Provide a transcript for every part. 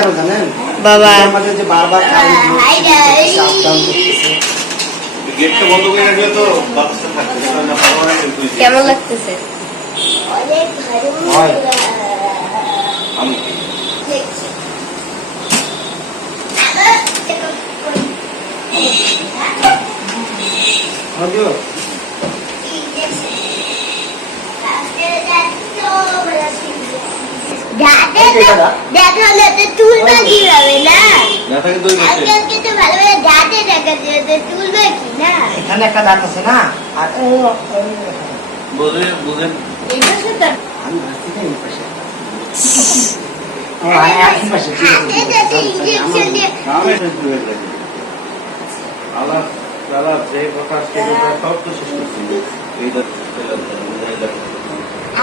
কেন জানেন বাবা আমাদের যে বারবার গেটটা বন্ধ করে রাখলে তো বাচ্চা থাকবে না, কেমন লাগতেছে? অনেক হয়। আমি হয়তো দেখালে তো তুলবে কিভাবে না? না থাকে দুই বছর আজকালকে তো ভালোভাবে দাঁতে দেখা যায় তো তুলবে কি না? এখানে একটা দাঁত আছে না আর বুঝেন এই পাশে তো আমি ভাবছি যে এই পাশে ও এই পাশে হাতে যাতে ইনজেকশন দিয়ে আমি শুরু হয়ে যাবে আলাপ আলাপ যে কথা সেটা সব তো শেষ করছি এইটা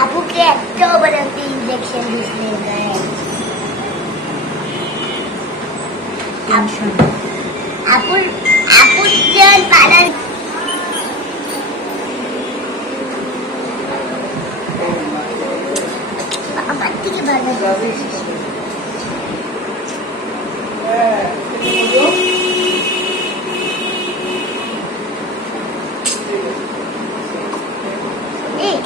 আপুকে এত বড় একটা ইনজেকশন দিয়েছিলেন গায়ে। আপুর আপুর জন পাড়ার আমার থেকে ভালো এই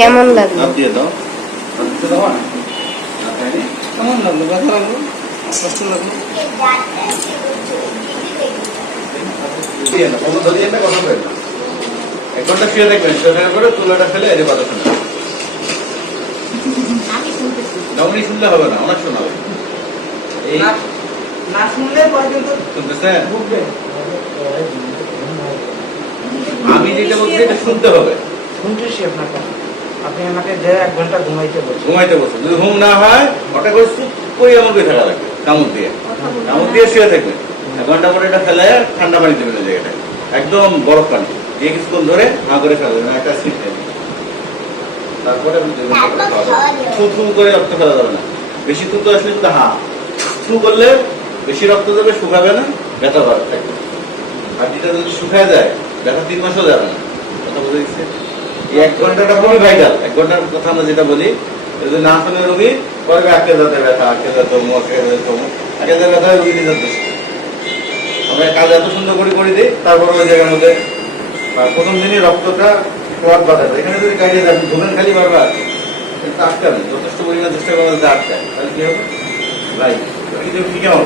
কেমন লাগলো? দিয়ে দাও দিতে দাও না কেমন লাগলো ব্যথা লাগলো কষ্ট লাগলো দিয়ে না কোনো ধরিয়ে না কথা বলেন না এক ঘন্টা শুয়ে দেখবেন শুয়ে করে তুলাটা ফেলে এই যে কথা শোনা আমি শুনতেছি নমনি শুনলে হবে না অনেক শোনা হবে এই না শুনলে পর্যন্ত শুনতেছেন বুঝবে আমি যেটা বলছি এটা শুনতে হবে শুনতেছি আপনার কথা আপনি আমাকে যে 1 ঘন্টা ঘুমাইতে বলছেন ঘুমাইতে বসে যদি ঘুম না হয় ওটা করে চুপ করে এমন করে থাকা লাগবে কামড় দিয়ে শুয়ে থাকবে 1 ঘন্টা পরে এটা ফেলে ঠান্ডা পানি দেবে না জায়গাটা একদম বরফ পানি দিয়ে কিছুক্ষণ ধরে হা করে ফেলবে না একটা সিট দেবে তারপরে থু করে রক্ত ফেলা যাবে না বেশি থু তো আসলে কিন্তু হা থু করলে বেশি রক্ত দেবে শুকাবে না ব্যথা ভালো থাকবে আর যেটা যদি শুকায় যায় ব্যথা 3 মাসও যাবে না কথা বুঝে গেছে এই 1 ঘন্টাটা খুবই ভাইটাল 1 ঘন্টার কথা আমরা যেটা বলি যদি না শুনে রোগী পরে আঁকে যাতে ব্যথা আঁকে যেত মুখে যেত আঁকে যে ব্যথা রোগী নিজের দোষ আমরা কাজ এত সুন্দর করে দিই তারপর ওই জায়গার মধ্যে প্রথম দিনই রক্তটা ক্লট বাঁধা যায় এখানে যদি গাড়ি যান ধুবেন খালি বারবার কিন্তু আটকাবে যথেষ্ট পরিমাণ চেষ্টা করা যাতে আটকায় তাহলে কি হবে রাইট ঠিক হবে